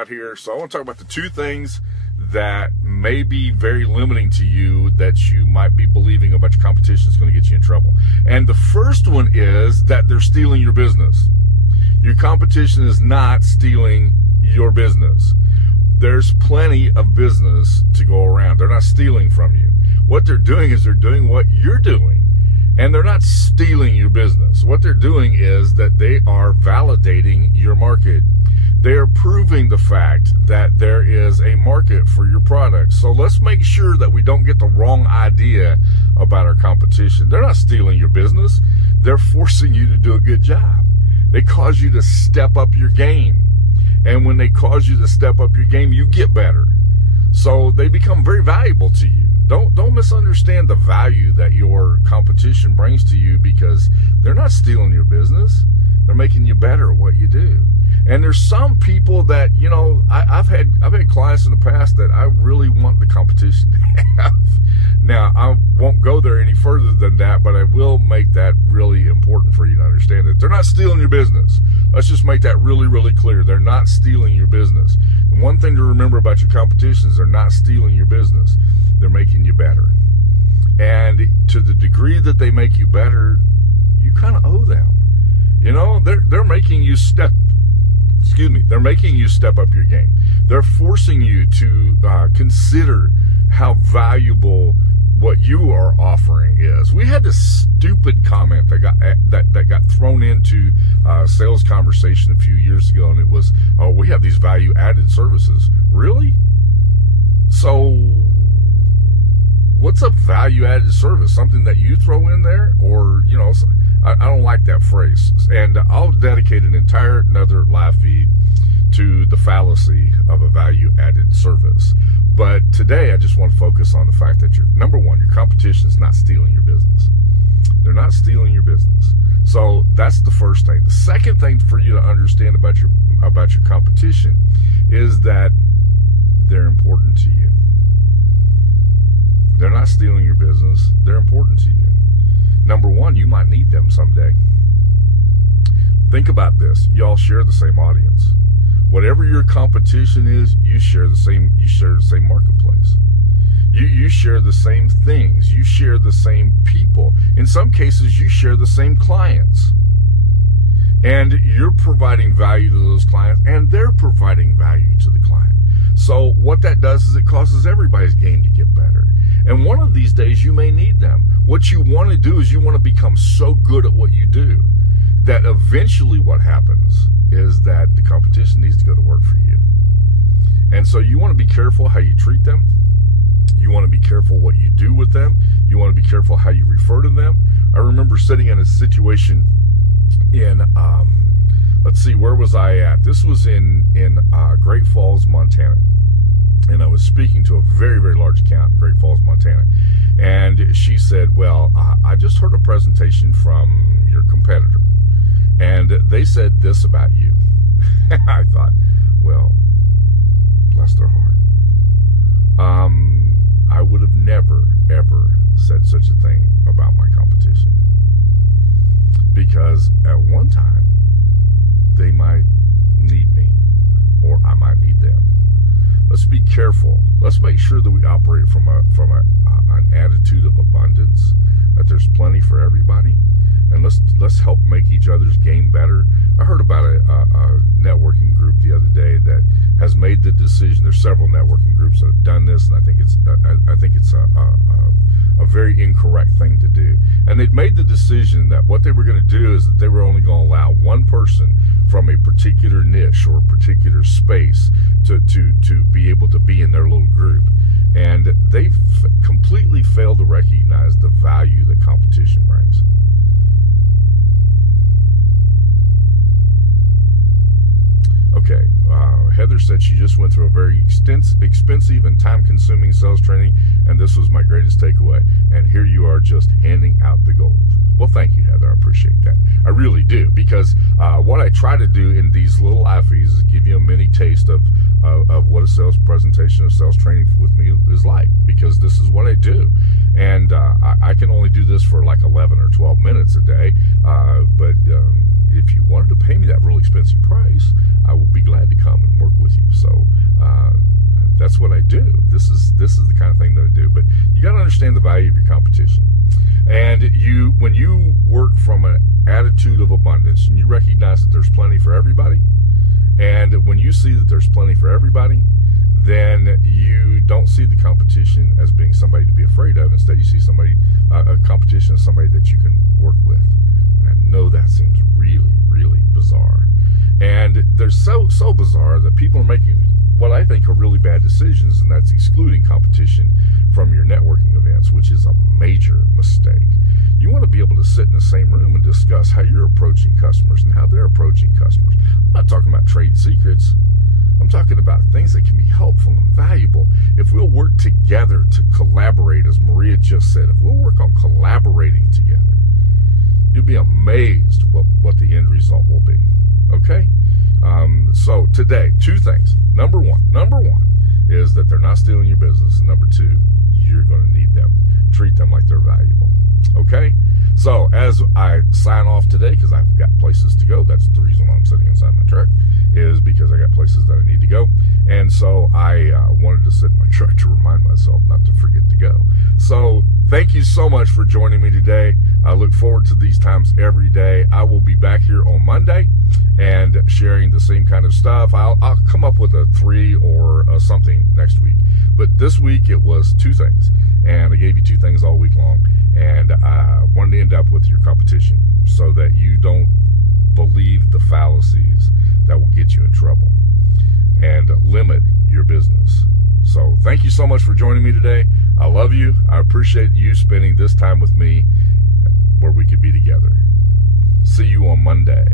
out here. So I want to talk about the two things that may be very limiting to you that you might be believing about your competition is going to get you in trouble. And the first one is that they're stealing your business. Your competition is not stealing your business. There's plenty of business to go around. They're not stealing from you. What they're doing is they're doing what you're doing. And they're not stealing your business. What they're doing is that they are validating your market. They are proving the fact that there is a market for your product. So let's make sure that we don't get the wrong idea about our competition. They're not stealing your business. They're forcing you to do a good job. They cause you to step up your game. And when they cause you to step up your game, you get better. So they become very valuable to you. Don't misunderstand the value that your competition brings to you, because they're not stealing your business. They're making you better at what you do. And there's some people that, you know, I've had clients in the past that I really want the competition to have. Now, I won't go there any further than that, but I will make that really important for you to understand that they're not stealing your business. Let's just make that really, really clear. They're not stealing your business. And one thing to remember about your competition is they're not stealing your business. They're making you better. And to the degree that they make you better, you kind of owe them. You know, they're making you they're making you step up your game. They're forcing you to consider how valuable what you are offering is. We had this stupid comment that got thrown into sales conversation a few years ago, and it was, "Oh, we have these value-added services." Really? So what's a value-added service? Something that you throw in there? Or, you know, I don't like that phrase. And I'll dedicate an entire another live feed to the fallacy of a value-added service. But today I just want to focus on the fact that number one, your competition is not stealing your business. They're not stealing your business. So that's the first thing. The second thing for you to understand about your competition is that they're important to you. They're not stealing your business. They're important to you. Number one, you might need them someday. Think about this. Y'all share the same audience. Whatever your competition is, you share the same marketplace. You share the same things. You share the same people. In some cases, you share the same clients. And you're providing value to those clients, and they're providing value to the client. So what that does is it causes everybody's game to get better. And one of these days, you may need them. What you want to do is you want to become so good at what you do that eventually what happens is that the competition needs to go to work for you. And so you want to be careful how you treat them. You want to be careful what you do with them. You want to be careful how you refer to them. I remember sitting in a situation in, let's see, where was I at? This was in Great Falls, Montana. And I was speaking to a very, very large account in Great Falls, Montana. And she said, "Well, I just heard a presentation from your competitor, and they said this about you." I thought, well, bless their heart. I would have never, ever said such a thing about my competition. Because at one time, they might need me, or I might need them. Let's be careful. Let's make sure that we operate from an attitude of abundance, that there's plenty for everybody, and let's help make each other's game better. I heard about a networking group the other day that has made the decision. There's several networking groups that have done this, and I think it's a very incorrect thing to do. And they'd made the decision that what they were going to do is that they were only going to allow one person from a particular niche or a particular space to be able to be in their little group. And they've completely failed to recognize the value that competition brings. Okay, Heather said she just went through a very expensive and time-consuming sales training, and this was my greatest takeaway. And here you are just handing out the gold. Well, thank you, Heather. I appreciate that. I really do, because what I try to do in these little live feeds is give you a mini taste of what a sales presentation, a sales training with me is like, because this is what I do. And I can only do this for like 11 or 12 minutes a day, but if you wanted to pay me that really expensive price, I will be glad to come and work with you. So do. This is the kind of thing that I do. But you got to understand the value of your competition. And when you work from an attitude of abundance and you recognize that there's plenty for everybody, and when you see that there's plenty for everybody, then you don't see the competition as being somebody to be afraid of. Instead, you see a competition as somebody that you can work with. And I know that seems really, really bizarre. And they're so bizarre that people are making what I think are really bad decisions, and that's excluding competition from your networking events, which is a major mistake. You want to be able to sit in the same room and discuss how you're approaching customers and how they're approaching customers. I'm not talking about trade secrets. I'm talking about things that can be helpful and valuable. If we'll work together to collaborate, as Maria just said, if we'll work on collaborating together, you'll be amazed what the end result will be. Okay? So today, two things. Number one is that they're not stealing your business. And number two, you're going to need them. Treat them like they're valuable. Okay? So as I sign off today, because I've got places to go, that's the reason why I'm sitting inside my truck, is because I got places that I need to go. And so I wanted to sit in my truck to remind myself not to forget to go. So thank you so much for joining me today. I look forward to these times every day. I will be back here on Monday and sharing the same kind of stuff. I'll come up with a 3 or something next week. But this week it was 2 things. And I gave you 2 things all week long. And I wanted to end up with your competition so that you don't believe the fallacies that will get you in trouble and limit your business. So thank you so much for joining me today. I love you. I appreciate you spending this time with me where we could be together. See you on Monday.